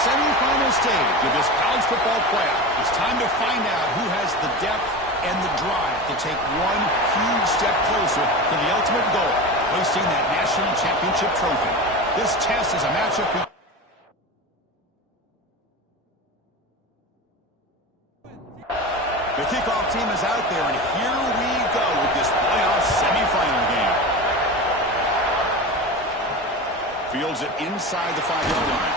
semifinal stage of this college football playoff. It's time to find out who has the depth and the drive to take one huge step closer to the ultimate goal, hoisting that national championship trophy. This test is a matchup. The kickoff team is out there, and here we go with this playoff semifinal game. Fields it inside the 5-yard line.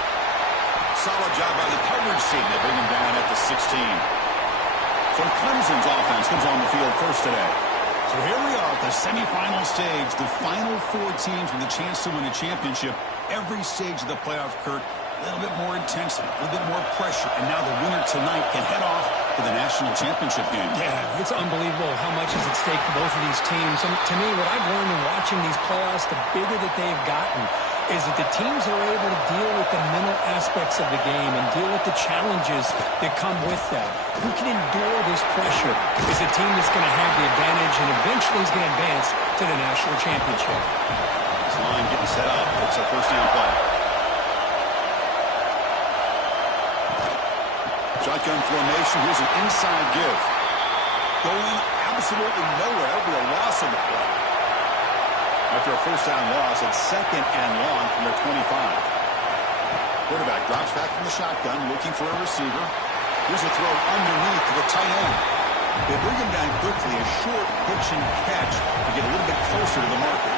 Solid job by the coverage team. They bring him down at the 16. So Clemson's offense comes on the field first today. So here we are at the semifinal stage. The final 4 teams with a chance to win a championship. Every stage of the playoff, Kurt, a little bit more intensity, a little bit more pressure. And now the winner tonight can head off to the national championship game. Yeah, it's unbelievable how much is at stake for both of these teams. And to me, what I've learned in watching these playoffs, the bigger that they've gotten, is that the teams are able to deal with the mental aspects of the game and deal with the challenges that come with that. Who can endure this pressure is the team that's going to have the advantage and eventually is going to advance to the national championship. This line getting set up. It's a first down play. Shotgun formation. Here's an inside give. Going absolutely nowhere. That'll be a loss on the play. After a first down loss, it's second and long from their 25. Quarterback drops back from the shotgun, looking for a receiver. Here's a throw underneath to the tight end. They bring him down quickly, a short pitch and catch to get a little bit closer to the marker.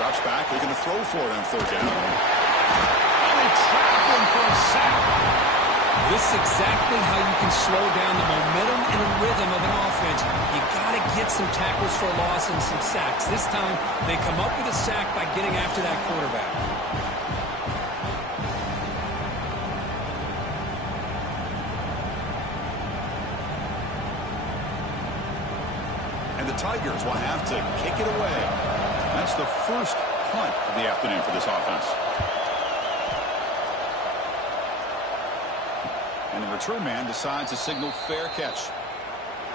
Drops back, looking to throw for it on third down. And they trap him for a sack. This is exactly how you can slow down the momentum and the rhythm of an offense. You got to get some tackles for a loss and some sacks. This time, they come up with a sack by getting after that quarterback. And the Tigers will have to kick it away. That's the first punt of the afternoon for this offense. And the return man decides to signal fair catch.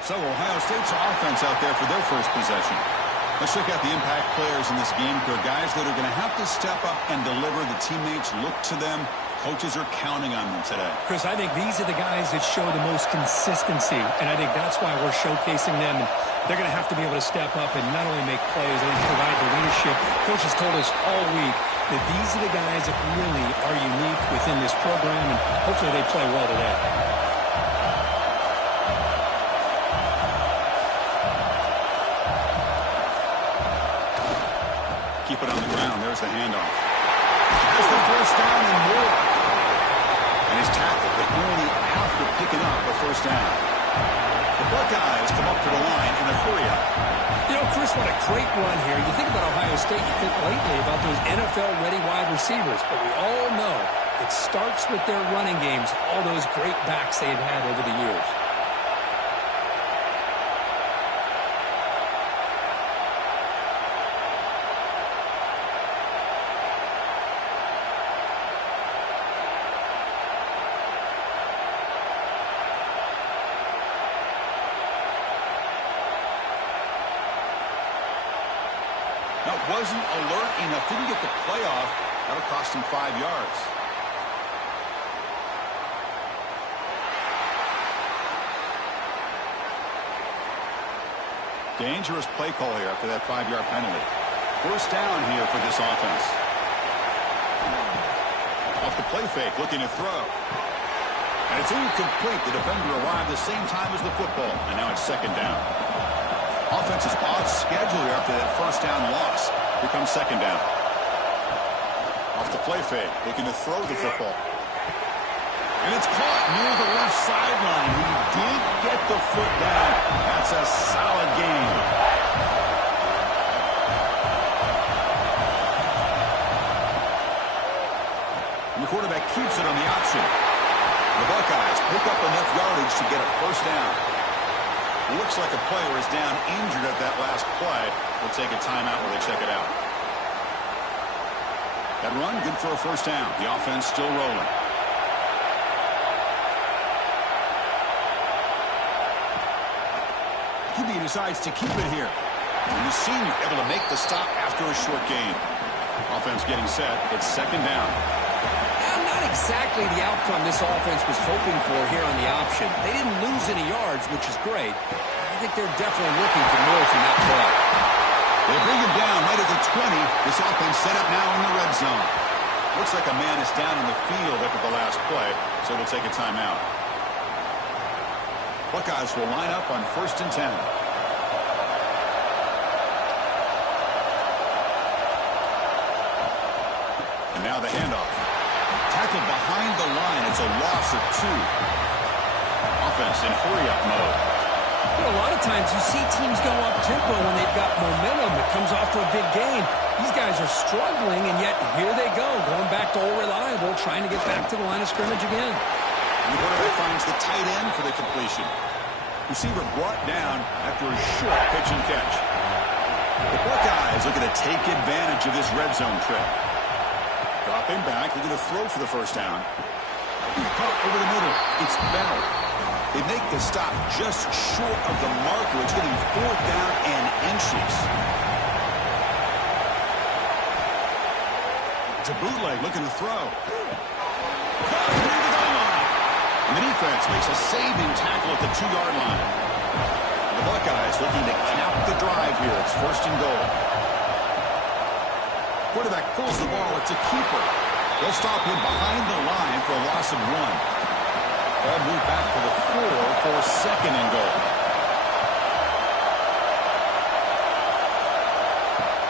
So Ohio State's offense out there for their first possession. Let's check out the impact players in this game. They're guys that are going to have to step up and deliver. The teammates look to them. Coaches are counting on them today. Chris, I think these are the guys that show the most consistency, and I think that's why we're showcasing them. And they're going to have to be able to step up and not only make plays, they provide the leadership. Coaches told us all week that these are the guys that really are unique within this program, and hopefully they play well today. Keep it on the ground. There's the handoff. There's the first down and more. And he's tackled, but only after picking up a first down. The Buckeyes come up to the line in a hurry-up. You know, Chris, what a great run here. You think about Ohio State, you think lately about those NFL-ready wide receivers, but we all know it starts with their running games, all those great backs they've had over the years. Wasn't alert enough, didn't get the playoff. That'll cost him 5 yards. Dangerous play call here after that 5-yard penalty. First down here for this offense. Off the play fake, looking to throw. And it's incomplete. The defender arrived the same time as the football, and now it's second down. Offense is off schedule here after that first down loss. Here comes second down. Off the play fake, looking to throw the football. And it's caught near the left sideline. He did get the foot down. That's a solid gain. And the quarterback keeps it on the option. The Buckeyes pick up enough yardage to get a first down. Looks like a player is down injured at that last play. We'll take a timeout while they check it out. That run, good for a first down. The offense still rolling. QB decides to keep it here. And the senior able to make the stop after a short gain. Offense getting set. It's second down. Not exactly the outcome this offense was hoping for here on the option. They didn't lose any yards, which is great. I think they're definitely looking for more from that play. They bring him down right at the 20. This offense set up now in the red zone. Looks like a man is down in the field after the last play, so we'll take a timeout. Buckeyes will line up on 1st and 10. And now the handoff. Tackled behind the line. It's a loss of 2. Offense in hurry-up mode. You know, a lot of times you see teams go up-tempo when they've got momentum. It comes off to a big gain. These guys are struggling, and yet here they go, going back to old reliable, trying to get back to the line of scrimmage again. And the quarterback finds the tight end for the completion. Receiver brought down after a short pitch and catch. The Buckeyes looking to take advantage of this red zone trip. Dropping back, looking to throw for the first down. Caught over the middle. It's Bell. They make the stop just short of the marker. It's getting 4th down and inches. It's a bootleg looking to throw. Caught near the goal line. And the defense makes a saving tackle at the 2-yard line. The Buckeyes looking to cap the drive here. It's 1st and goal. Quarterback pulls the ball. It's a keeper. They'll stop him behind the line for a loss of 1. Ball moved back to the 4 for 2nd and goal.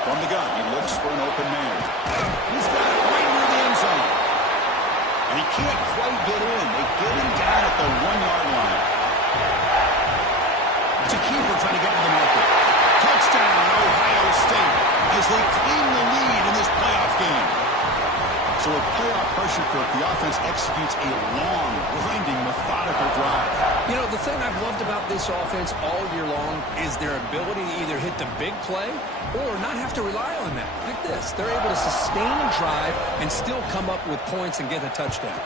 From the gun, he looks for an open man. He's got it right near the end zone. And he can't quite get in. They get him down at the 1-yard line. It's a keeper trying to get to the market. Touchdown, Ohio State, as they claim the lead in this playoff game. So with playoff pressure, Kirk, the offense executes a long, grinding, methodical drive. You know, the thing I've loved about this offense all year long is their ability to either hit the big play or not have to rely on that. Like this. They're able to sustain a drive and still come up with points and get a touchdown.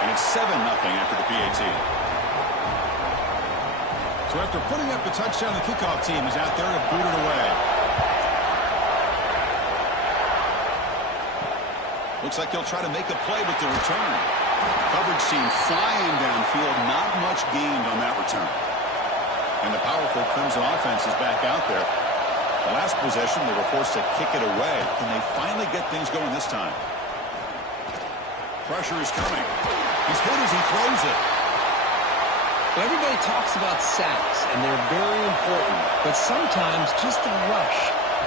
And it's 7-0 after the PAT. So after putting up the touchdown, the kickoff team is out there to boot it away. Looks like he'll try to make a play with the return. Coverage team flying downfield. Not much gained on that return. And the powerful Clemson offense is back out there. The last possession, they were forced to kick it away. Can they finally get things going this time? Pressure is coming. He's hit as he throws it. Well, everybody talks about sacks, and they're very important. But sometimes just the rush,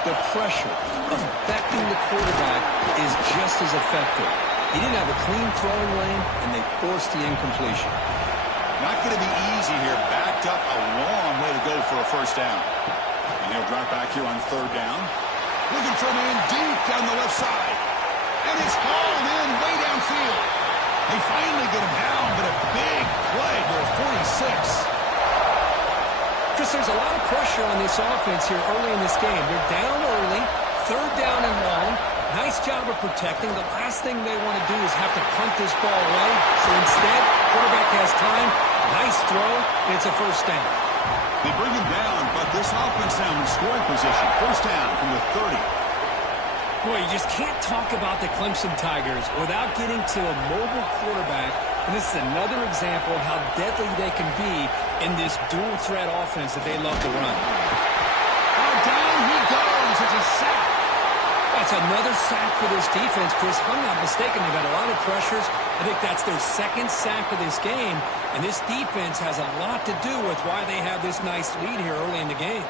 the pressure, affecting the quarterback is just as effective. He didn't have a clean throwing lane, and they forced the incompletion. Not going to be easy here. Backed up a long way to go for a first down. And he'll drop back here on 3rd down. Looking for a man deep down the left side. And it's hauled in way downfield. They finally get him down, but a big play for 46. Chris, there's a lot of pressure on this offense here early in this game. They're down early, 3rd down and long. Nice job of protecting. The last thing they want to do is have to punt this ball away. So instead, quarterback has time. Nice throw, and it's a first down. They bring him down, but this offense now in scoring position. First down from the 30. Boy, you just can't talk about the Clemson Tigers without getting to a mobile quarterback. And this is another example of how deadly they can be in this dual-threat offense that they love to run. Oh, down he goes. It's a sack. That's another sack for this defense, Chris. If I'm not mistaken, they've had a lot of pressures. I think that's their 2nd sack of this game. And this defense has a lot to do with why they have this nice lead here early in the game.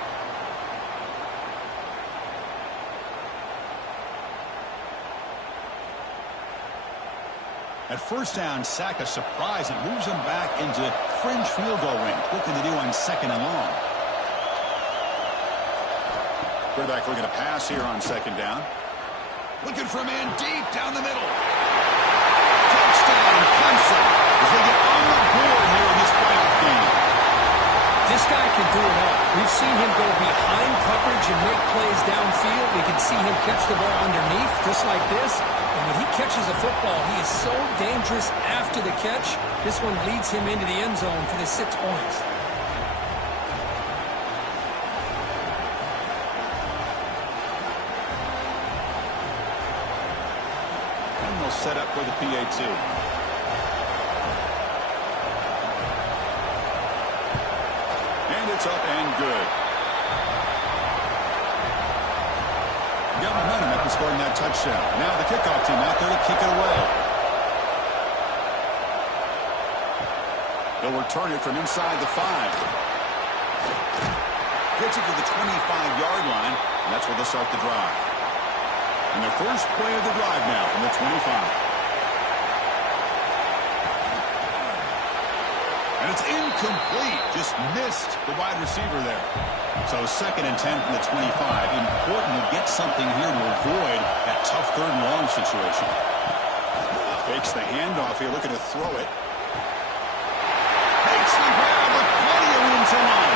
At first down, sack a surprise. It moves him back into fringe field goal range. Looking to do on 2nd and long. Quarterback looking to pass here on 2nd down. Looking for a man deep down the middle. Touchdown, Clemson, as they get on the board here in this playoff game. This guy can do it all. We've seen him go behind coverage and make plays downfield. We can see him catch the ball underneath, just like this. And when he catches a football, he is so dangerous after the catch. This one leads him into the end zone for the 6 points. set up for the PAT. And it's up and good. Got momentum after scoring that touchdown. Now the kickoff team out there to kick it away. They'll return it from inside the 5. Gets it to the 25-yard line, and that's where they'll start the drive. And the first play of the drive now from the 25. And it's incomplete. Just missed the wide receiver there. So 2nd and 10 from the 25. Important to get something here to avoid that tough 3rd and long situation. Fakes the handoff here, looking to throw it. Makes the grab with plenty of room to run.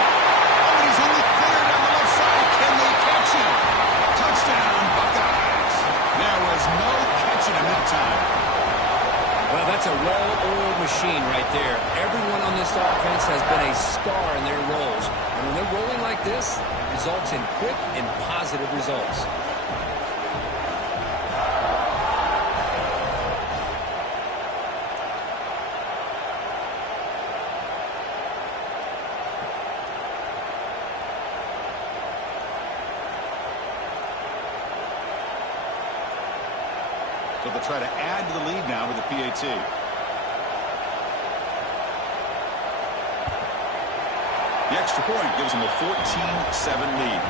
Oh, he's in the clear down the left side. Can they catch him? Touchdown, Buckeyes. There was no catching him that time. Well, that's a well-oiled machine right there. Everyone on this offense has been a star in their roles. And when they're rolling like this, it results in quick and positive results. So they'll try to add to the lead now with the PAT. The extra point gives them a 14-7 lead.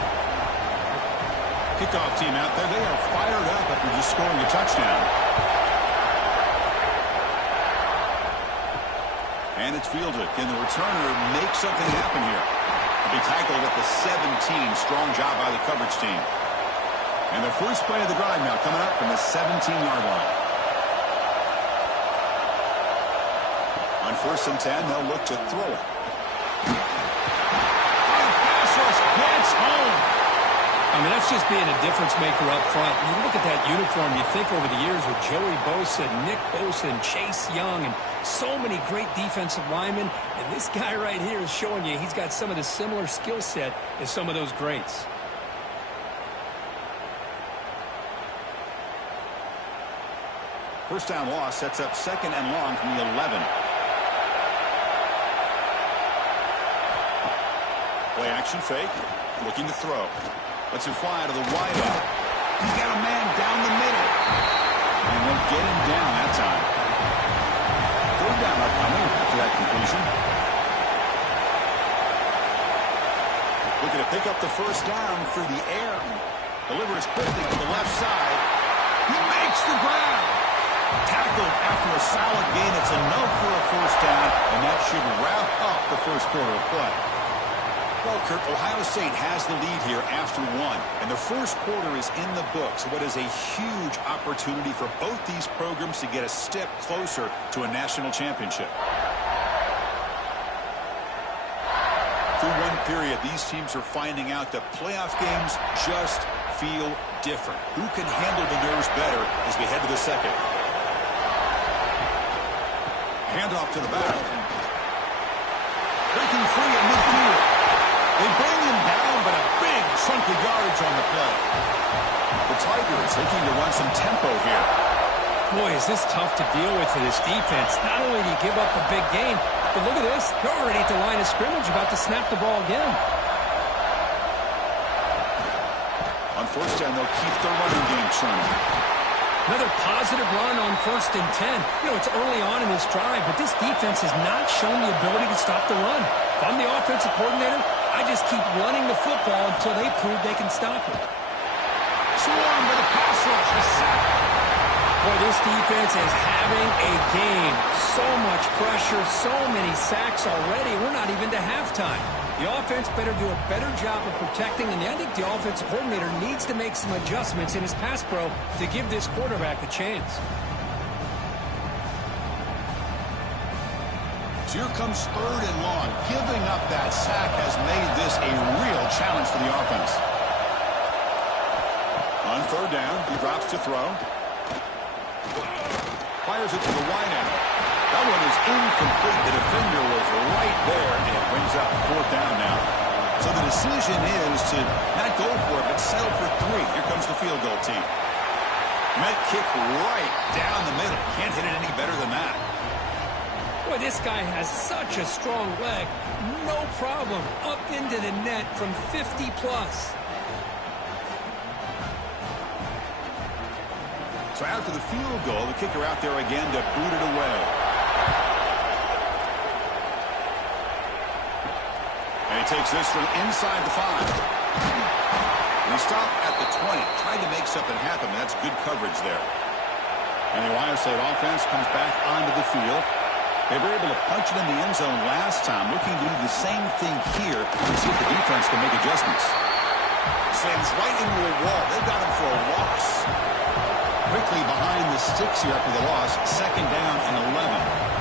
Kickoff team out there. They are fired up after just scoring a touchdown. And it's fielded. Can the returner make something happen here? They tackled at the 17. Strong job by the coverage team. And the first play of the drive now coming up from the 17-yard line. On 1st and 10, they'll look to throw it. Pass rush gets home. I mean, that's just being a difference maker up front. You look at that uniform, you think over the years with Joey Bosa, Nick Bosa, and Chase Young, and so many great defensive linemen. And this guy right here is showing you he's got some of the similar skill set as some of those greats. First down loss sets up 2nd and long from the 11. Play action fake. Looking to throw. Lets it fly to the wide out. He's got a man down the middle. And they'll get him down that time. 3rd down upcoming after that completion. Looking to pick up the first down through the air. Delivers quickly to the left side. He makes the grab. Tackled after a solid gain. It's enough for a first down, and that should wrap up the first quarter of play. Well, Kurt, Ohio State has the lead here after 1, and the first quarter is in the books. What is a huge opportunity for both these programs to get a step closer to a national championship. Through one period, these teams are finding out that playoff games just feel different. Who can handle the nerves better as we head to the second? Handoff to the back. Breaking free at midfield. They bring him down, but a big chunk of yardage on the play. The Tigers looking to run some tempo here. Boy, is this tough to deal with for this defense. Not only do you give up a big game, but look at this. They're already at the line of scrimmage about to snap the ball again. On 1st down, they'll keep their running game churning. Another positive run on 1st and 10. You know, it's early on in this drive, but this defense has not shown the ability to stop the run. If I'm the offensive coordinator, I just keep running the football until they prove they can stop it. Swarmed by the pass rush. A sack. Boy, this defense is having a game. So much pressure, so many sacks already. We're not even to halftime. The offense better do a better job of protecting, and I think the offensive coordinator needs to make some adjustments in his pass pro to give this quarterback a chance. So here comes 3rd and long. Giving up that sack has made this a real challenge for the offense. On 3rd down, he drops to throw. Fires it to the wide out. That one is incomplete. The defender was right there, and it brings up 4th down now. So the decision is to not go for it, but settle for 3. Here comes the field goal team. And that kick right down the middle. Can't hit it any better than that. Boy, this guy has such a strong leg. No problem. Up into the net from 50 plus. So after the field goal, the kicker out there again to boot it away. And he takes this from inside the 5. And he stopped at the 20. Tried to make something happen. That's good coverage there. And the Ohio State offense comes back onto the field. They were able to punch it in the end zone last time. Looking to do the same thing here to see if the defense can make adjustments. Slams right into a wall. They've got him for a loss. Quickly behind the sticks here after the loss. 2nd down and 11.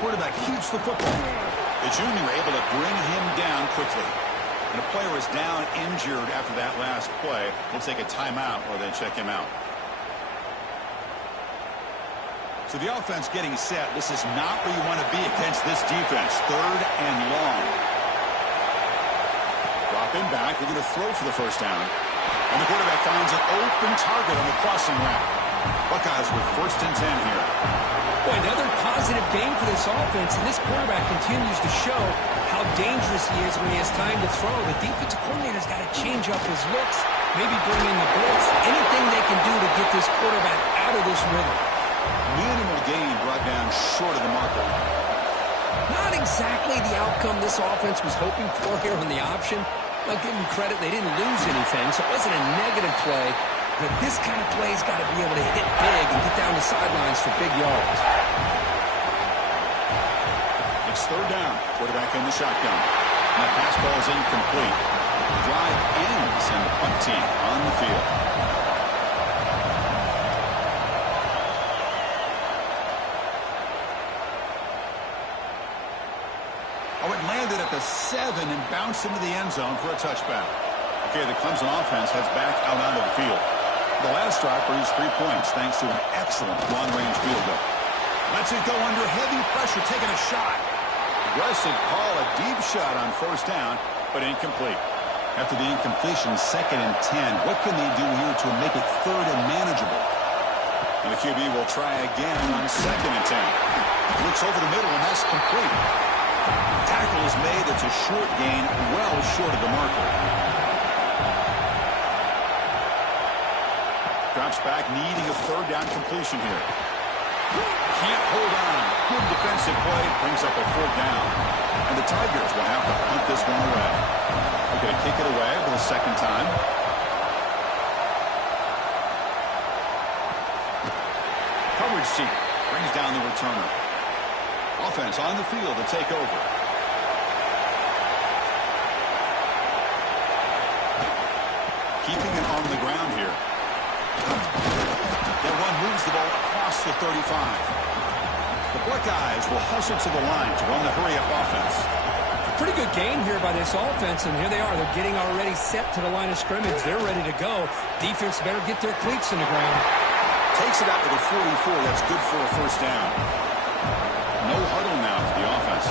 Quarterback keeps the football. The junior able to bring him down quickly. And the player is down injured after that last play. We'll take a timeout or they check him out. So the offense getting set. This is not where you want to be against this defense. 3rd and long. Drop in back. They're going to throw for the 1st down. And the quarterback finds an open target on the crossing route. Buckeyes with 1st and 10 here. Boy, another positive game for this offense, and this quarterback continues to show how dangerous he is when he has time to throw. The defensive coordinator's got to change up his looks, maybe bring in the blitz, anything they can do to get this quarterback out of this rhythm. Minimal gain brought down short of the marker. Not exactly the outcome this offense was hoping for here on the option. I'll give them credit, they didn't lose anything, so it wasn't a negative play. But this kind of play's got to be able to hit big and get down the sidelines for big yards. It's 3rd down. Quarterback in the shotgun. And that pass ball is incomplete. The drive ends and the punt team on the field. Oh, it landed at the 7 and bounced into the end zone for a touchback. Okay, the Clemson offense heads back out onto the field. The last drive produced 3 points thanks to an excellent long-range field goal. Lets it go under heavy pressure, taking a shot. Aggressive call, a deep shot on 1st down, but incomplete. After the incompletion, 2nd and 10. What can they do here to make it 3rd and manageable? And the QB will try again on 2nd and 10. Looks over the middle, and that's complete. Tackle is made. It's a short gain, well short of the marker. Drops back, needing a 3rd down completion here. Can't hold on. Good defensive play. Brings up a 4th down. And the Tigers will have to punt this one away. They're going to kick it away for the 2nd time. Coverage team brings down the returner. Offense on the field to take over. Keeping it on the ground here. That one moves the ball across the 35. The Buckeyes will hustle to the line to run the hurry-up offense. Pretty good game here by this offense, and here they are. They're getting already set to the line of scrimmage. They're ready to go. Defense better get their cleats in the ground. Takes it out to the 44. That's good for a 1st down. No huddle now for the offense.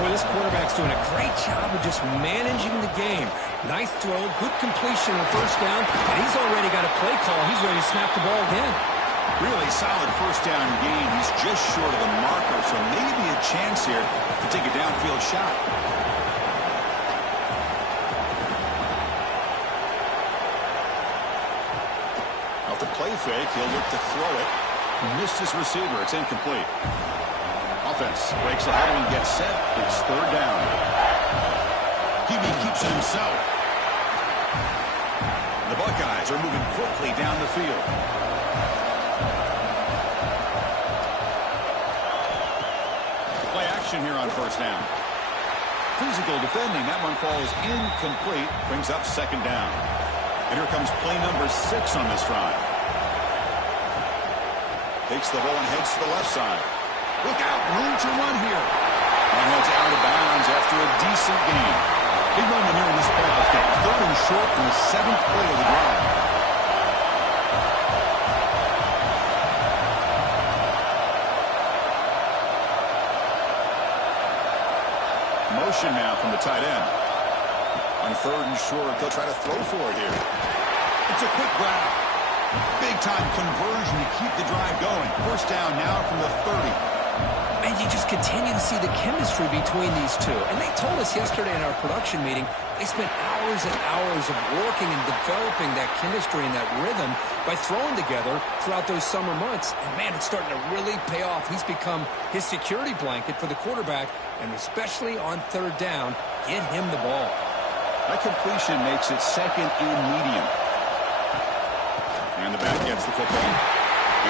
Boy, this quarterback's doing a great job of just managing the game. Nice throw, good completion on 1st down, and he's already got a play call. He's ready to snap the ball again. Really solid 1st down gain. He's just short of the marker, so maybe a chance here to take a downfield shot. Off the play fake, he'll look to throw it. Missed his receiver. It's incomplete. Offense breaks the huddle and gets set. It's 3rd down. QB keeps it himself. The Buckeyes are moving quickly down the field. Play action here on 1st down. Physical defending. That one falls incomplete. Brings up 2nd down. And here comes play number 6 on this drive. Takes the ball and heads to the left side. Look out, room to run here. And heads out of bounds after a decent gain. Big moment here in this playoff game. 3rd and short in the 7th play of the drive. Motion now from the tight end. On third and short, they'll try to throw for it here. It's a quick grab. Big-time conversion to keep the drive going. First down now from the 30. And you just continue to see the chemistry between these two. And they told us yesterday in our production meeting, they spent hours and hours of working and developing that chemistry and that rhythm by throwing together throughout those summer months. And, man, it's starting to really pay off. He's become his security blanket for the quarterback, and especially on third down, get him the ball. That completion makes it second and medium. And the back gets the football.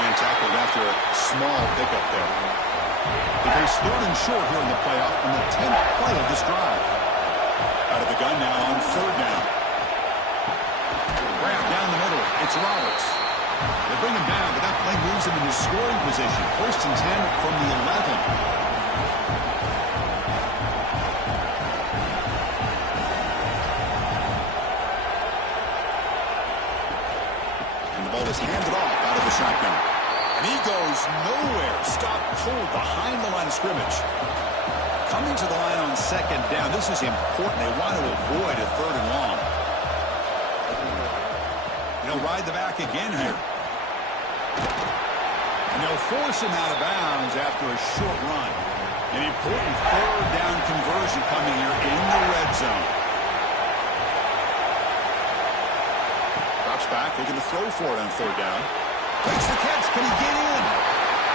And tackled after a small pickup there. They face third and short here in the playoff on the 10th play of this drive. Out of the gun now on third down. Grab down the middle. It's Roberts. They bring him down, but that play moves him into scoring position. First and 10 from the 11. Is handed off out of the shotgun. And he goes nowhere. Stop cold behind the line of scrimmage. Coming to the line on second down. This is important. They want to avoid a third and long. They'll ride the back again here. And they'll force him out of bounds after a short run. An important third down conversion coming here in the red zone. Back, looking to throw for it on third down. Makes the catch. Can he get in?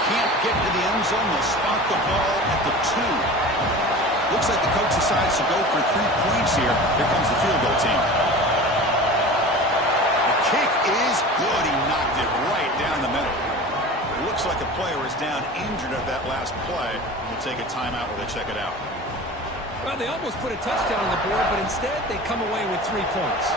Can't get to the end zone. They'll spot the ball at the 2. Looks like the coach decides to go for 3 points here. Here comes the field goal team. The kick is good. He knocked it right down the middle. It looks like a player is down injured at that last play. We'll take a timeout while they check it out. Well, they almost put a touchdown on the board, but instead they come away with 3 points.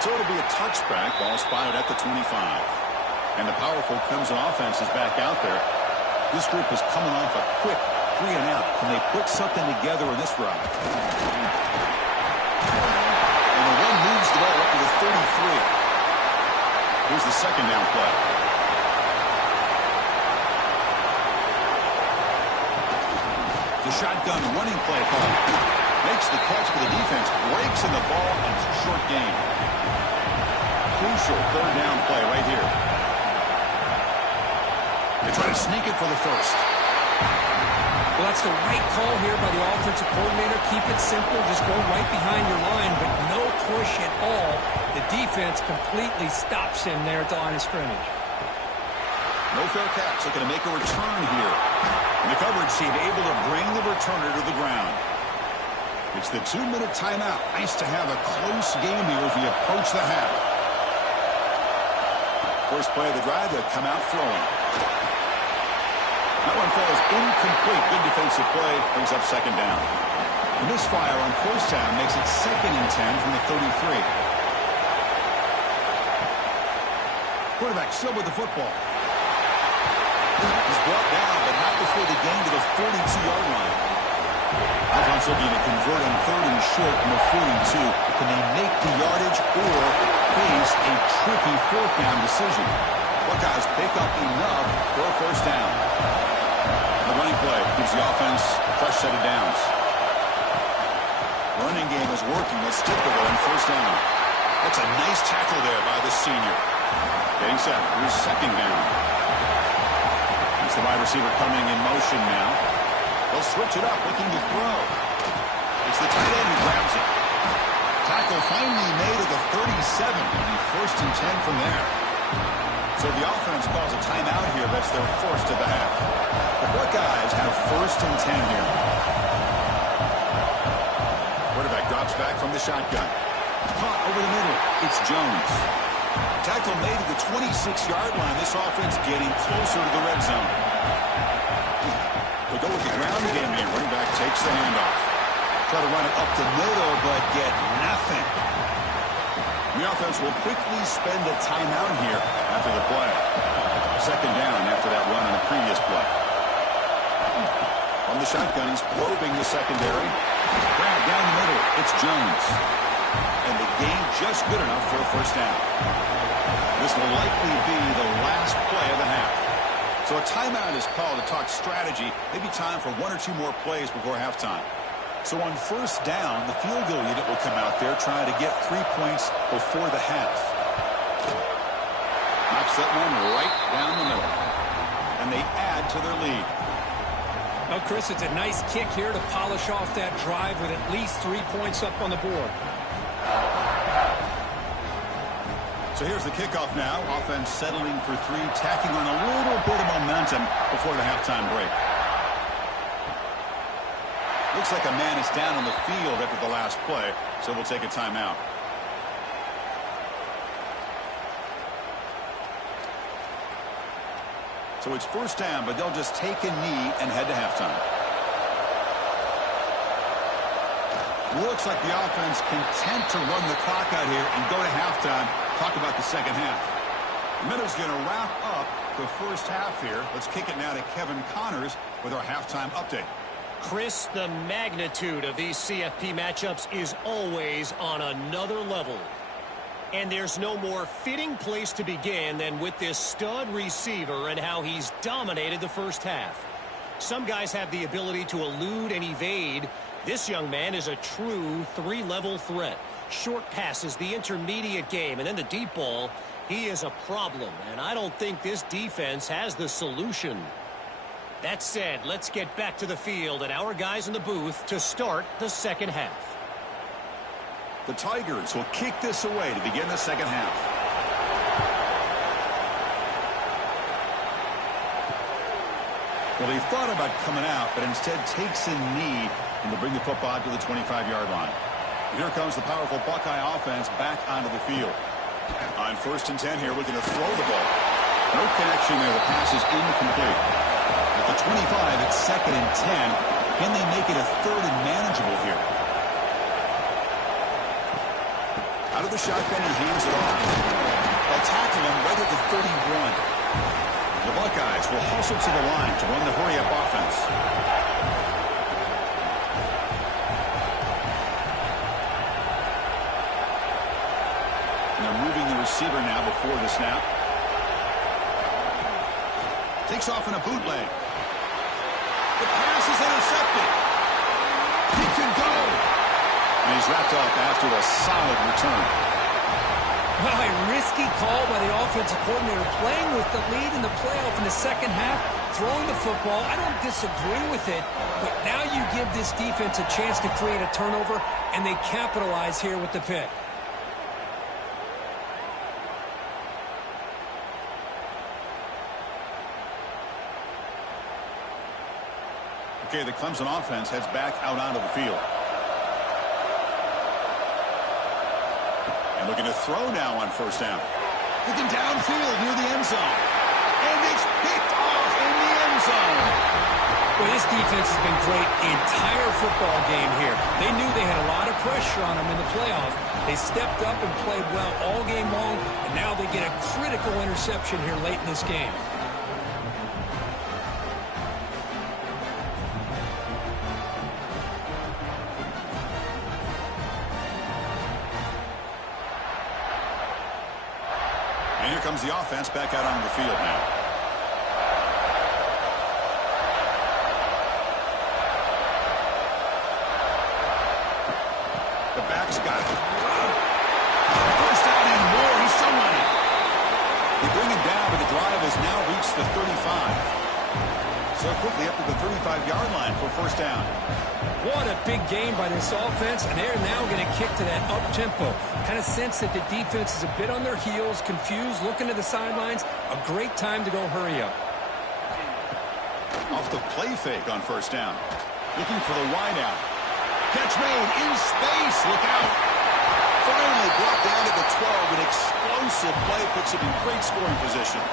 So it'll be a touchback. Ball spotted at the 25. And the powerful Clemson offense is back out there. This group is coming off a quick 3 and out. Can they put something together in this drive? And the one moves the ball up to the 33. Here's the second down play. The shotgun running play call. Makes the catch, but the defense breaks in the ball, and it's a short game. Crucial third down play right here. They try to sneak it for the first. Well, that's the right call here by the offensive coordinator. Keep it simple. Just go right behind your line, but no push at all. The defense completely stops him there at the line of scrimmage. No fair catch. Looking to make a return here. And the coverage team able to bring the returner to the ground. It's the 2-minute timeout. Nice to have a close game here as we approach the half. First play of the drive, they'll come out throwing. That one falls incomplete. Good defensive play. Brings up second down. The misfire on first down makes it second and 10 from the 33. Quarterback still with the football. He's brought down, but not before the gain to the 42-yard line. Offense looking to convert on third and short from the 42. Can they make the yardage or face a tricky fourth down decision? Buckeyes pick up enough for a first down. The running play gives the offense a fresh set of downs. Running game is working. Let's stick with it on first down. That's a nice tackle there by the senior. Getting set. Here's second down. It's the wide receiver coming in motion now. They'll switch it up, looking to throw. It's the tight end who grabs it. Tackle finally made at the 37. And first and 10 from there. So the offense calls a timeout here. That's their first of the half. The Buckeyes have first and 10 here. Quarterback drops back from the shotgun. Caught over the middle. It's Jones. Tackle made at the 26-yard line. This offense getting closer to the red zone. They go with the ground game here. Running back takes the handoff. Try to run it up the middle, but get nothing. The offense will quickly spend a timeout here after the play. Second down after that run on the previous play. On the shotgun, he's probing the secondary. Grab down the middle. It's Jones. And the gain just good enough for a first down. This will likely be the last play of the half. So a timeout is called to talk strategy. Maybe time for one or two more plays before halftime. So on first down, the field goal unit will come out there trying to get 3 points before the half. Knocks that one right down the middle. And they add to their lead. Well, Chris, it's a nice kick here to polish off that drive with at least 3 points up on the board. So here's the kickoff now. Offense settling for three, tacking on a little bit of momentum before the halftime break. Looks like a man is down on the field after the last play, so we'll take a timeout. So it's first down, but they'll just take a knee and head to halftime. Looks like the offense content to run the clock out here and go to halftime. Talk about the second half. Minutes going to wrap up the first half here. Let's kick it now to Kevin Connors with our halftime update. Chris, the magnitude of these CFP matchups is always on another level. And there's no more fitting place to begin than with this stud receiver and how he's dominated the first half. Some guys have the ability to elude and evade. This young man is a true three-level threat. Short passes, the intermediate game, and then the deep ball. He is a problem, and I don't think this defense has the solution. That said, let's get back to the field and our guys in the booth to start the second half. The Tigers will kick this away to begin the second half. Well, he thought about coming out, but instead takes a knee and will bring the football to the 25-yard line. Here comes the powerful Buckeye offense back onto the field. On 1st and 10 here, looking to throw the ball. No connection there. The pass is incomplete. At the 25, it's 2nd and 10. Can they make it a 3rd and manageable here? Out of the shotgun, he hands it off. They'll tackle him right at the 31. The Buckeyes will hustle to the line to run the hurry-up offense. And they're moving the receiver now before the snap. Takes off in a bootleg. The pass is intercepted. He can go. And he's wrapped up after a solid return. Well, a risky call by the offensive coordinator, playing with the lead in the playoff in the second half, throwing the football. I don't disagree with it, but now you give this defense a chance to create a turnover, and they capitalize here with the pick. Okay, the Clemson offense heads back out onto the field. And looking to throw now on 1st down. Looking downfield near the end zone. And it's picked off in the end zone. Well, this defense has been great the entire football game here. They knew they had a lot of pressure on them in the playoff. They stepped up and played well all game long, and now they get a critical interception here late in this game. And here comes the offense back out onto the field now. The back's got it. First down and more. He's still running. They bring him down, but the drive has now reached the 35. So quickly up to the 35-yard line for 1st down. What a big game by this offense, and they're now going to kick to that up-tempo. Kind of sense that the defense is a bit on their heels, confused, looking to the sidelines. A great time to go hurry up. Off the play fake on 1st down. Looking for the wideout. Catch made in space. Look out. Finally brought down to the 12. An explosive play puts him in great scoring position.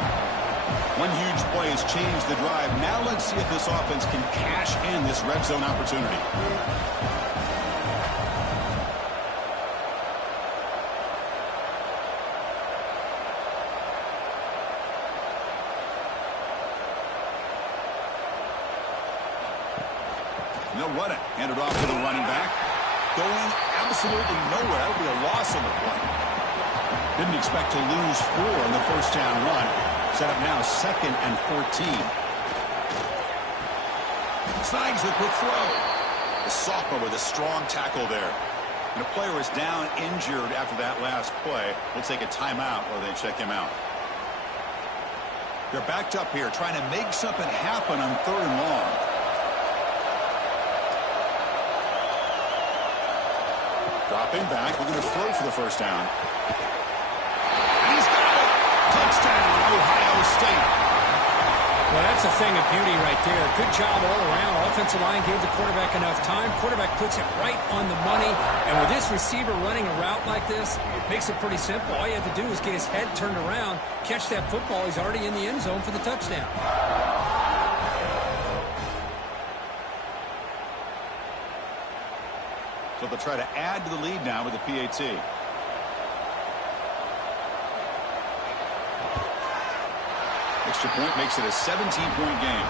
One huge play has changed the drive. Now let's see if this offense can cash in this red zone opportunity. And they'll run it. Hand it off to the running back. Going absolutely nowhere. That would be a loss on the play. Didn't expect to lose 4 on the 1st down run. Set up now, 2nd and 14. Snags the quick throw. The sophomore with a strong tackle there. And a player is down injured after that last play. We'll take a timeout while they check him out. They're backed up here trying to make something happen on 3rd and long. Dropping back, we're going to throw for the first down. And he's got it! Touchdown, Ohio State. Well, that's a thing of beauty right there. Good job all around. Offensive line gave the quarterback enough time. Quarterback puts it right on the money. And with this receiver running a route like this, it makes it pretty simple. All you have to do is get his head turned around, catch that football. He's already in the end zone for the touchdown. So they'll try to add to the lead now with the PAT. Extra point makes it a 17-point game.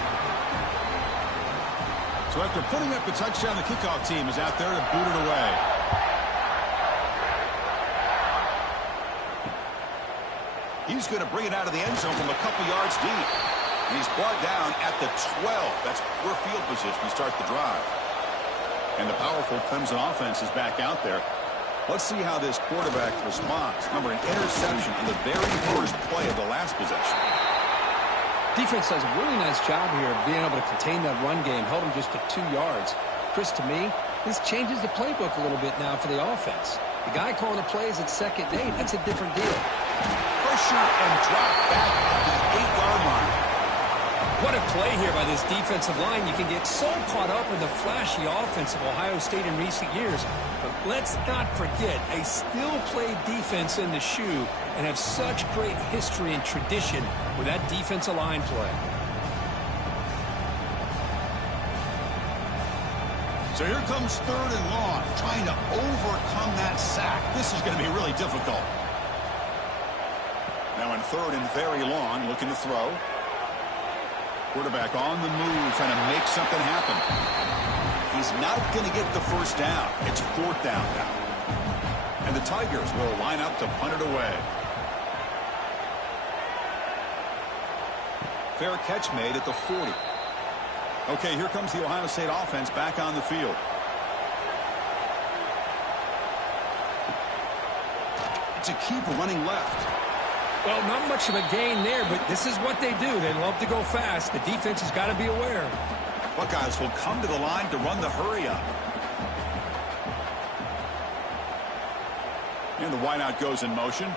So after putting up the touchdown, the kickoff team is out there to boot it away. He's going to bring it out of the end zone from a couple yards deep. And he's brought down at the 12. That's poor field position to start the drive. And the powerful Clemson offense is back out there. Let's see how this quarterback responds. Remember, an interception on the very first play of the last possession. Defense does a really nice job here of being able to contain that run game. Held him just to 2 yards. Chris, to me, this changes the playbook a little bit now for the offense. The guy calling the plays at 2nd and 8, that's a different deal. Pressure and drop back at the 8-yard line. What a play here by this defensive line. You can get so caught up in the flashy offense of Ohio State in recent years. But let's not forget, a still-played defense in the shoe and have such great history and tradition with that defensive line play. So here comes 3rd and long, trying to overcome that sack. This is going to be really difficult. Now in 3rd and very long, looking to throw. Quarterback on the move, trying to make something happen. He's not going to get the first down. It's 4th down now. And the Tigers will line up to punt it away. Fair catch made at the 40. Okay, here comes the Ohio State offense back on the field. It's a keeper running left. Well, not much of a gain there, but this is what they do. They love to go fast. The defense has got to be aware. Buckeyes will come to the line to run the hurry up. And the wideout goes in motion.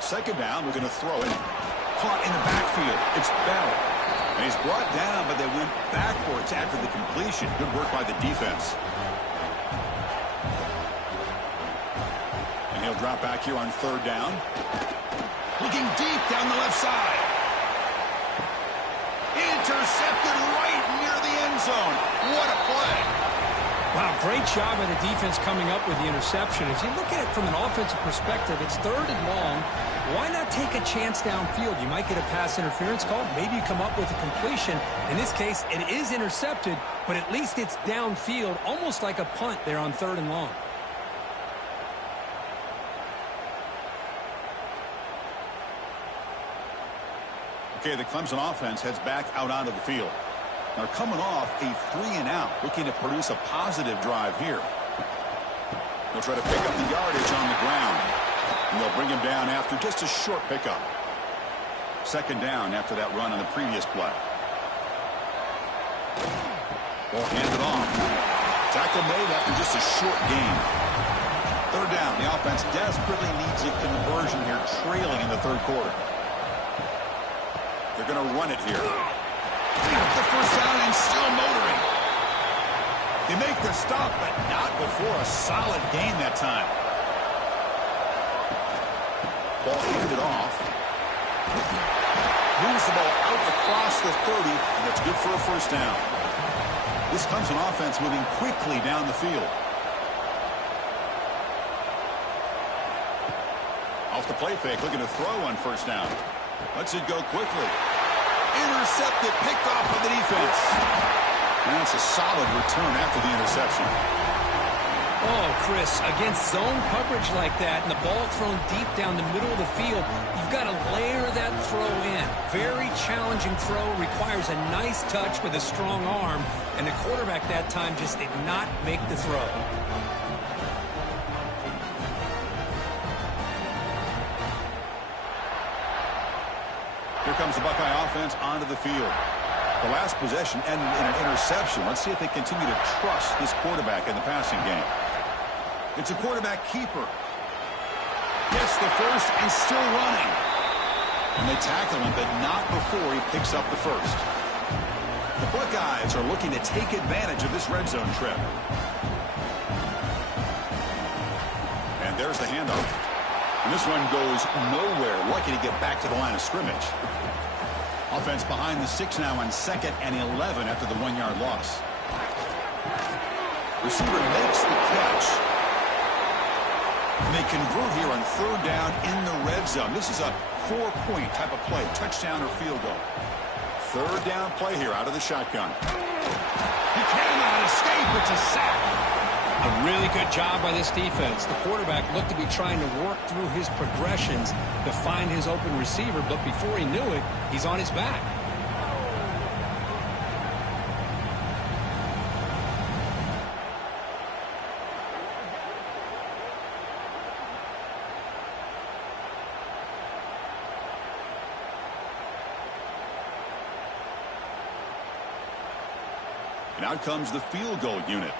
2nd down, we're going to throw it. Caught in the backfield. It's Bell. And he's brought down, but they went backwards after the completion. Good work by the defense. And he'll drop back here on 3rd down. Looking deep down the left side. Intercepted right near the end zone. What a play. Wow, great job by the defense coming up with the interception. If you look at it from an offensive perspective, it's 3rd and long. Why not take a chance downfield? You might get a pass interference call. Maybe you come up with a completion. In this case, it is intercepted, but at least it's downfield, almost like a punt there on 3rd and long. Okay, the Clemson offense heads back out onto the field. They're coming off a 3-and-out, looking to produce a positive drive here. They'll try to pick up the yardage on the ground. And they'll bring him down after just a short pickup. 2nd down after that run on the previous play. Ball handed off. Tackle made after just a short gain. 3rd down. The offense desperately needs a conversion here, trailing in the 3rd quarter. They're going to run it here. Got the first down and still motoring. They make the stop, but not before a solid gain that time. Ball handed off. Moves the ball out across the 30, and that's good for a first down. This Clemson offense moving quickly down the field. Off the play fake, looking to throw on 1st down. Lets it go quickly. Intercepted, picked off by the defense. And that's a solid return after the interception. Oh, Chris, against zone coverage like that and the ball thrown deep down the middle of the field, you've got to layer that throw in. Very challenging throw, requires a nice touch with a strong arm, and the quarterback that time just did not make the throw. Here comes the Buckeye offense onto the field. The last possession ended in an interception. Let's see if they continue to trust this quarterback in the passing game. It's a quarterback keeper. Gets the first and still running. And they tackle him, but not before he picks up the first. The Buckeyes are looking to take advantage of this red zone trip. And there's the handoff. And this run goes nowhere. Lucky to get back to the line of scrimmage. Offense behind the 6 now on 2nd and 11 after the 1-yard loss. Receiver makes the catch. And they convert here on 3rd down in the red zone. This is a 4-point type of play, touchdown or field goal. 3rd down play here out of the shotgun. He cannot escape. It's a sack. A really good job by this defense. The quarterback looked to be trying to work through his progressions to find his open receiver, but before he knew it, he's on his back. And out comes the field goal unit.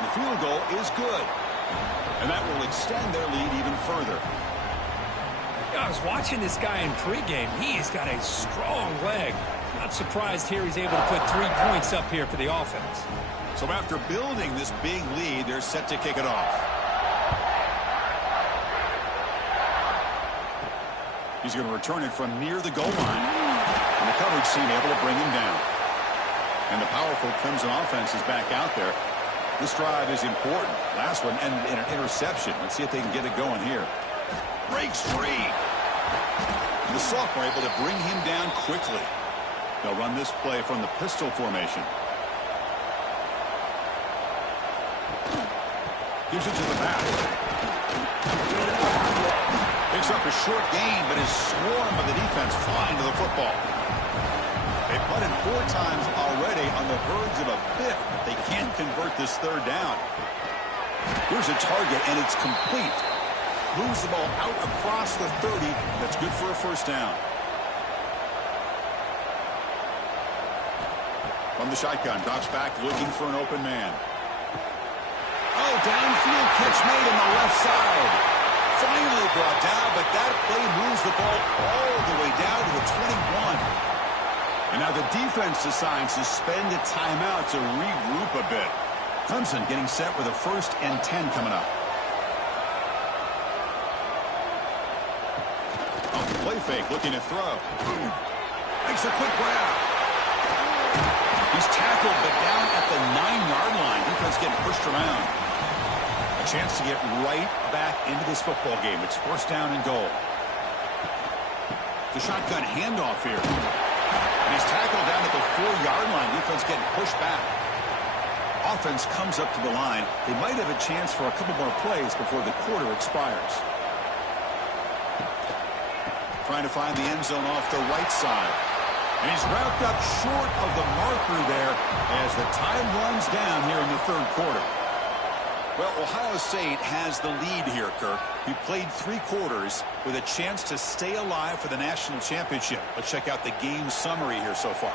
The field goal is good. And that will extend their lead even further. I was watching this guy in pregame. He has got a strong leg. Not surprised here he's able to put 3 points up here for the offense. So after building this big lead, they're set to kick it off. He's going to return it from near the goal line. And the coverage team able to bring him down. And the powerful Clemson offense is back out there. This drive is important. Last one ended in an interception. Let's see if they can get it going here. Breaks free. And the sophomore able to bring him down quickly. They'll run this play from the pistol formation. Gives it to the back. Picks up a short gain, but is swarmed by the defense flying to the football. They punted 4 times already on the verge of a 5th. They can't convert this 3rd down. Here's a target, and it's complete. Moves the ball out across the 30. That's good for a 1st down. From the shotgun, drops back looking for an open man. Oh, downfield catch made on the left side. Finally brought down, but that play moves the ball all the way down to the 21. And now the defense decides to spend a timeout to regroup a bit. Clemson getting set with a 1st and 10 coming up. Oh, play fake, looking to throw. Makes a quick grab. He's tackled, but down at the 9-yard line. Defense getting pushed around. A chance to get right back into this football game. It's 1st down and goal. The shotgun handoff here. And he's tackled down at the 4-yard line. Defense getting pushed back. Offense comes up to the line. They might have a chance for a couple more plays before the quarter expires. Trying to find the end zone off the right side. And he's wrapped up short of the marker there as the time runs down here in the 3rd quarter. Well, Ohio State has the lead here, Kirk. He played 3 quarters with a chance to stay alive for the national championship. Let's check out the game summary here so far.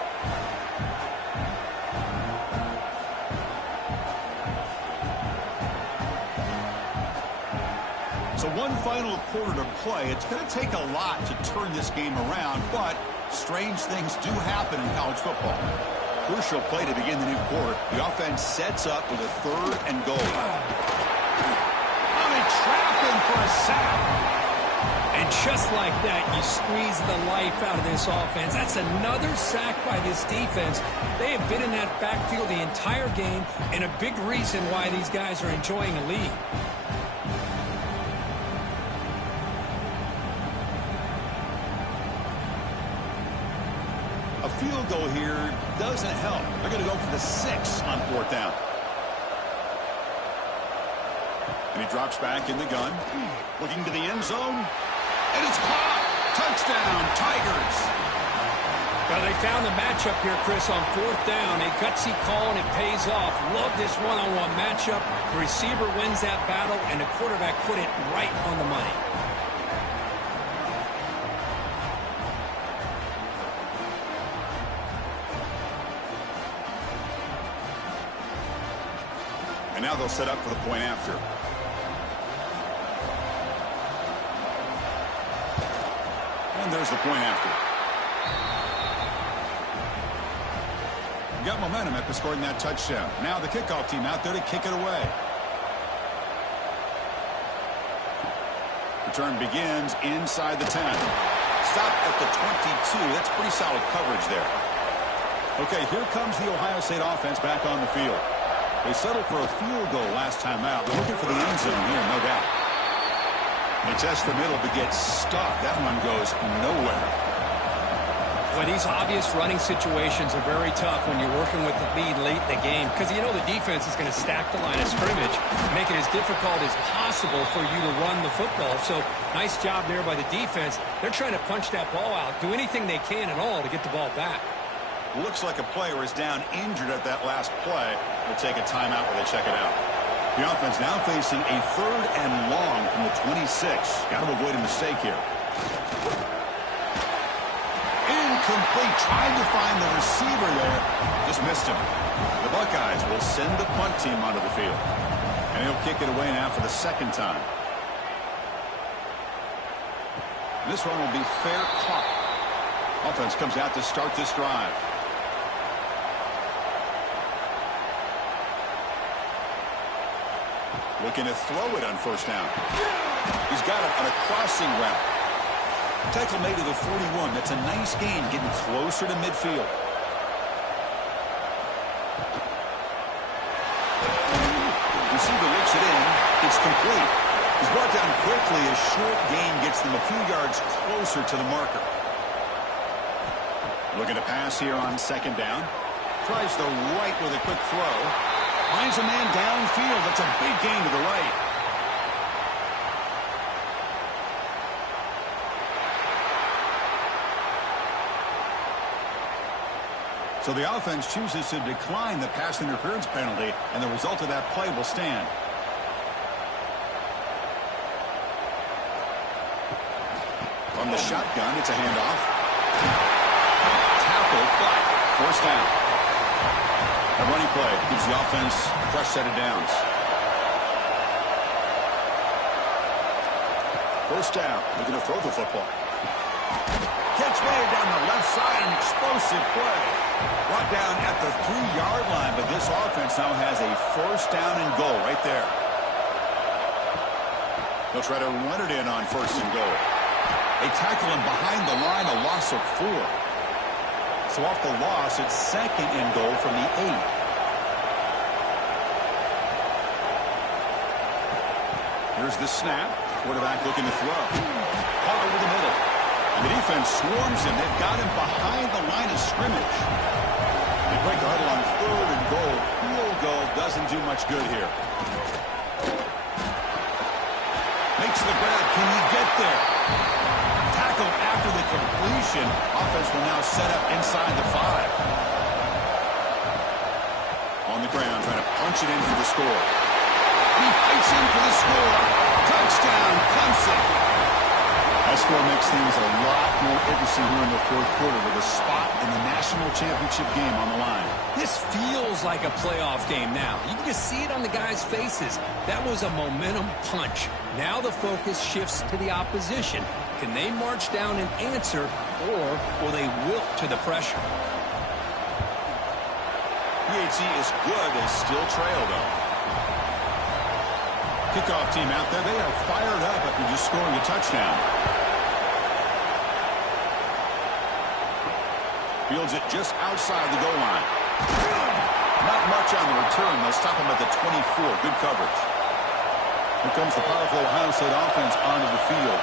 So one final quarter to play. It's going to take a lot to turn this game around, but strange things do happen in college football. Crucial play to begin the new quarter. The offense sets up with a 3rd and goal. Oh, they trap him for a sack. And just like that, you squeeze the life out of this offense. That's another sack by this defense. They have been in that backfield the entire game, and a big reason why these guys are enjoying a lead. A field goal here doesn't help. They're going to go for the 6 on 4th down. And he drops back in the gun. Looking to the end zone. And it's caught. Touchdown, Tigers. Well, they found the matchup here, Chris, on 4th down. A gutsy call, and it pays off. Love this one-on-one matchup. The receiver wins that battle, and the quarterback put it right on the money. And now they'll set up for the point after. And there's the point after. Got momentum after scoring that touchdown. Now the kickoff team out there to kick it away. Return begins inside the 10. Stopped at the 22. That's pretty solid coverage there. Okay, here comes the Ohio State offense back on the field. They settled for a field goal last time out. They're looking for the end zone here, no doubt. They test the middle but get stuck. That one goes nowhere. Well, these obvious running situations are very tough when you're working with the lead late in the game because you know the defense is going to stack the line of scrimmage, make it as difficult as possible for you to run the football. So nice job there by the defense. They're trying to punch that ball out, do anything they can at all to get the ball back. Looks like a player is down injured at that last play. We'll take a timeout where they check it out. The offense now facing a 3rd and long from the 26. Got to avoid a mistake here. Incomplete. Trying to find the receiver there. Just missed him. The Buckeyes will send the punt team onto the field. And he'll kick it away now for the 2nd time. This one will be fair caught. Offense comes out to start this drive. Looking to throw it on 1st down. He's got it on a crossing route. Tackle made to the 41. That's a nice gain, getting closer to midfield. Receiver looks it in. It's complete. He's brought down quickly. A short gain gets them a few yards closer to the marker. Looking to pass here on 2nd down. Tries the right with a quick throw. Finds a man downfield. That's a big gain to the right. So the offense chooses to decline the pass interference penalty, and the result of that play will stand. From the shotgun, it's a handoff. Tackle, but 1st down. A running play gives the offense a fresh set of downs. 1st down, looking to throw the football. Catch made down the left side, an explosive play. Brought down at the 3-yard line, but this offense now has a 1st down and goal right there. They'll try to run it in on 1st and goal. They tackle him behind the line, a loss of 4. So off the loss, it's 2nd and goal from the 8. Here's the snap. Quarterback looking to throw. Caught over the middle. And the defense swarms him. They've got him behind the line of scrimmage. They break the huddle on 3rd and goal. Field goal doesn't do much good here. Makes the grab. Can he get there? Tackle after the completion. Offense will now set up inside the 5. On the ground, trying to punch it in for the score. He fights in for the score. Touchdown, Clemson. That score makes things a lot more interesting here in the 4th quarter with a spot in the national championship game on the line. This feels like a playoff game now. You can just see it on the guys' faces. That was a momentum punch. Now the focus shifts to the opposition. Can they march down and answer, or will they wilt to the pressure? PHC is good. They still trail, though. Kickoff team out there. They are fired up after just scoring a touchdown. Fields it just outside the goal line. Not much on the return. They'll stop him at the 24. Good coverage. Here comes the powerful Ohio State offense onto the field.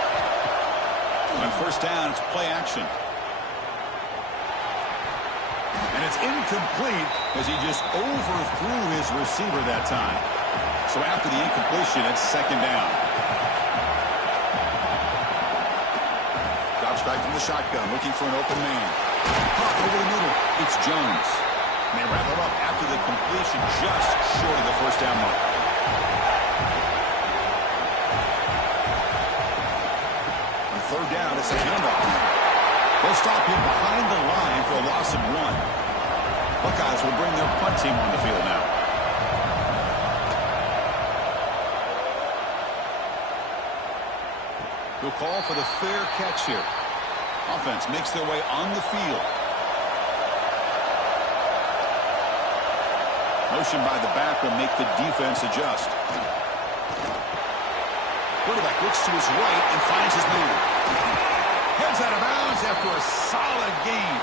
On 1st down, it's play action. It's incomplete as he just overthrew his receiver that time. So after the incompletion, it's second down. Drops back from the shotgun, looking for an open man. Pop over the middle. It's Jones. And they wrap it up after the completion, just short of the first down mark. On third down, it's a handoff. They'll stop him behind the line for a loss of 1. Buckeyes will bring their punt team on the field now. He'll call for the fair catch here. Offense makes their way on the field. Motion by the back will make the defense adjust. Quarterback looks to his right and finds his man. Heads out of bounds after a solid game.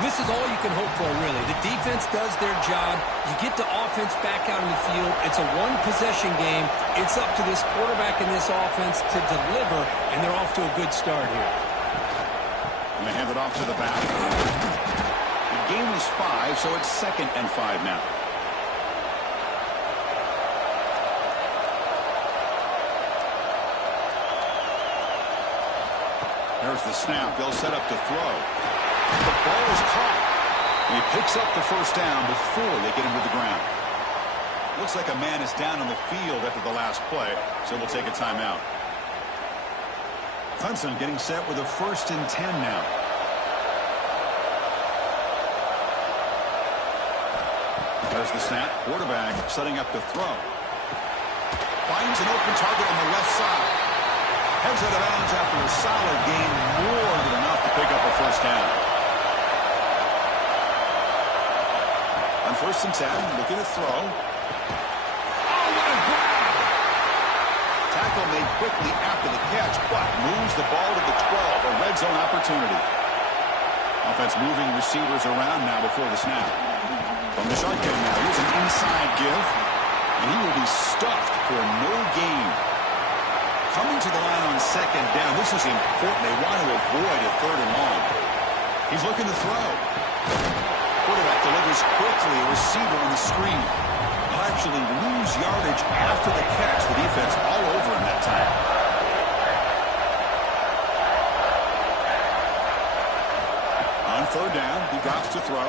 This is all you can hope for, really. The defense does their job. You get the offense back out in the field. It's a one-possession game. It's up to this quarterback and this offense to deliver, and they're off to a good start here. And they hand it off to the back. The game is 5, so it's 2nd and 5 now. There's the snap. They'll set up to throw. The ball is caught. And he picks up the first down before they get him to the ground. Looks like a man is down on the field after the last play, so we'll take a timeout. Clemson getting set with a 1st and 10 now. There's the snap. Quarterback setting up to throw. Finds an open target on the left side. Heads out of bounds after a solid game, more than enough to pick up a first down. On 1st and 10, looking to throw. Oh, what a grab! Tackle made quickly after the catch, but moves the ball to the 12, a red zone opportunity. Offense moving receivers around now before the snap. From the shotgun now, here's an inside give, and he will be stuffed for no gain. Coming to the line on 2nd down, this is important. They want to avoid a 3rd and long. He's looking to throw. Quarterback delivers quickly, a receiver on the screen. He'll actually lose yardage after the catch. The defense all over him that time. On 3rd down, he drops to throw.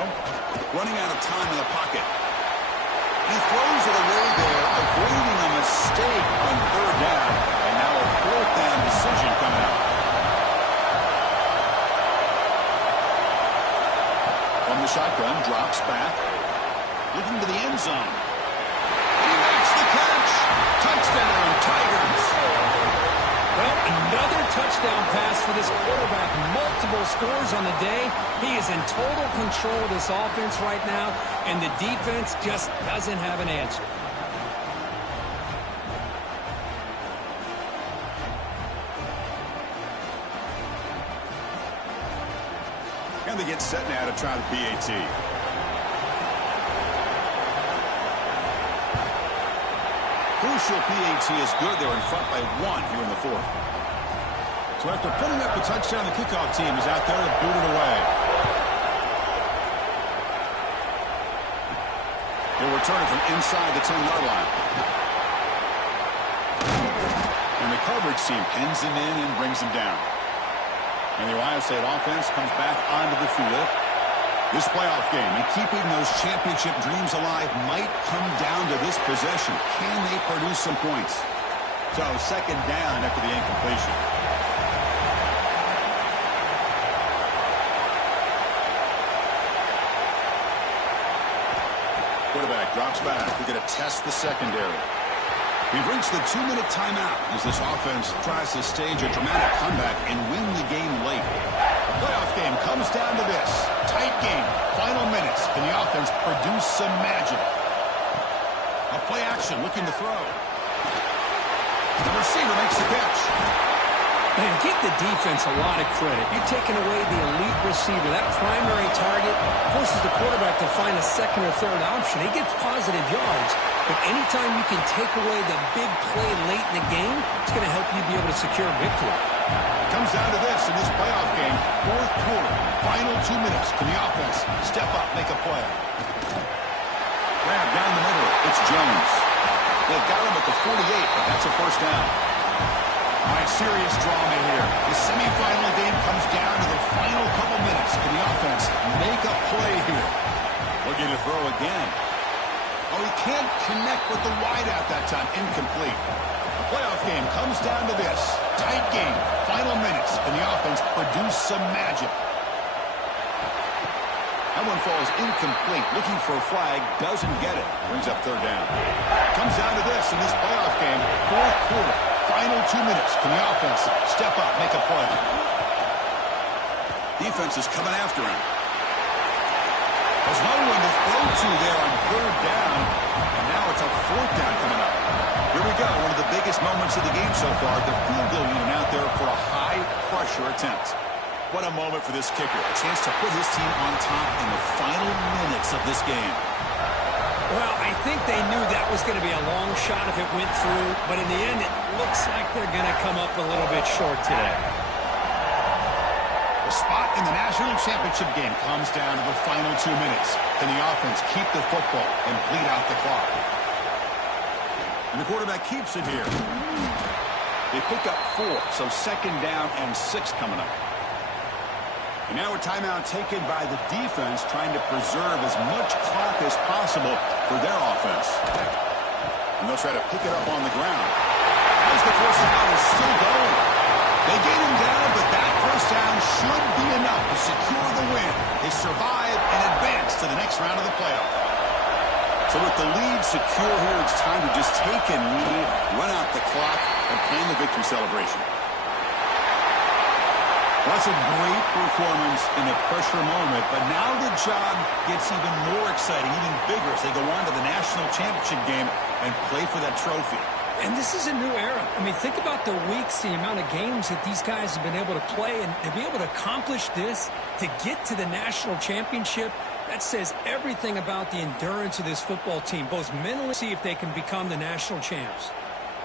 Running out of time in the pocket. He throws it away there, avoiding a mistake on 3rd down. And now a 4th down decision coming up. From the shotgun, drops back. Looking to the end zone. And he makes the catch. Touchdown, Tigers. Well, another touchdown pass for this quarterback. Multiple scores on the day. He is in total control of this offense right now, and the defense just doesn't have an answer. And they get set now to try the PAT. Crucial PAT is good. They're in front by 1 here in the 4th. So after putting up the touchdown, the kickoff team is out there to boot it away. They'll return it from inside the 10-yard line. And the coverage team pins him in and brings him down. And the Ohio State offense comes back onto the field. This playoff game and keeping those championship dreams alive might come down to this possession. Can they produce some points? So 2nd down after the incompletion. Quarterback drops back. They're going to test the secondary. We've reached the 2-minute timeout as this offense tries to stage a dramatic comeback and win the game late. The playoff game comes down to this. Tight game. Final minutes. Can the offense produce some magic? A play action looking to throw. The receiver makes the catch. Man, give the defense a lot of credit. You're taking away the elite receiver. That primary target forces the quarterback to find a second or third option. He gets positive yards, but anytime you can take away the big play late in the game, it's going to help you be able to secure a victory. It comes down to this in this playoff game. Fourth quarter, final 2 minutes. Can the offense step up, make a play? Grab down the middle. It's Jones. They've got him at the 48, but that's a first down. All right, serious drama here. The semifinal game comes down to the final couple minutes. Can the offense make a play here? Looking to throw again. Oh, he can't connect with the wideout that time. Incomplete. The playoff game comes down to this. Tight game. Final minutes. Can the offense produce some magic? That one falls incomplete. Looking for a flag. Doesn't get it. Brings up third down. Comes down to this in this playoff game. Fourth quarter. Final 2 minutes. Can the offense step up, make a play? Defense is coming after him. There's no one to throw to there on third down. And now it's a fourth down coming up. Here we go. One of the biggest moments of the game so far. The field goal unit out there for a high-pressure attempt. What a moment for this kicker. A chance to put his team on top in the final minutes of this game. Well, I think they knew that was going to be a long shot if it went through, but in the end, it looks like they're going to come up a little bit short today. The spot in the national championship game comes down to the final 2 minutes. Can the offense keep the football and bleed out the clock? And the quarterback keeps it here. They pick up 4, so second down and 6 coming up. And now a timeout taken by the defense, trying to preserve as much clock as possible for their offense. And they'll try to pick it up on the ground. As the first down is still going. They get him down, but that first down should be enough to secure the win. They survive and advance to the next round of the playoff. So with the lead secure here, it's time to just take a knee, run out the clock, and plan the victory celebration. That's a great performance in a pressure moment, but now the job gets even more exciting, even bigger as they go on to the national championship game and play for that trophy. And this is a new era. I mean, think about the weeks, the amount of games that these guys have been able to play, and to be able to accomplish this, to get to the national championship, that says everything about the endurance of this football team, both mentally, see if they can become the national champs.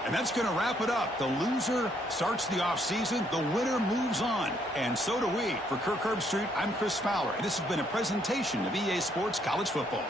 And that's going to wrap it up. The loser starts the offseason. The winner moves on. And so do we. For Kirk Herbstreit, I'm Chris Fowler. And this has been a presentation of EA Sports College Football.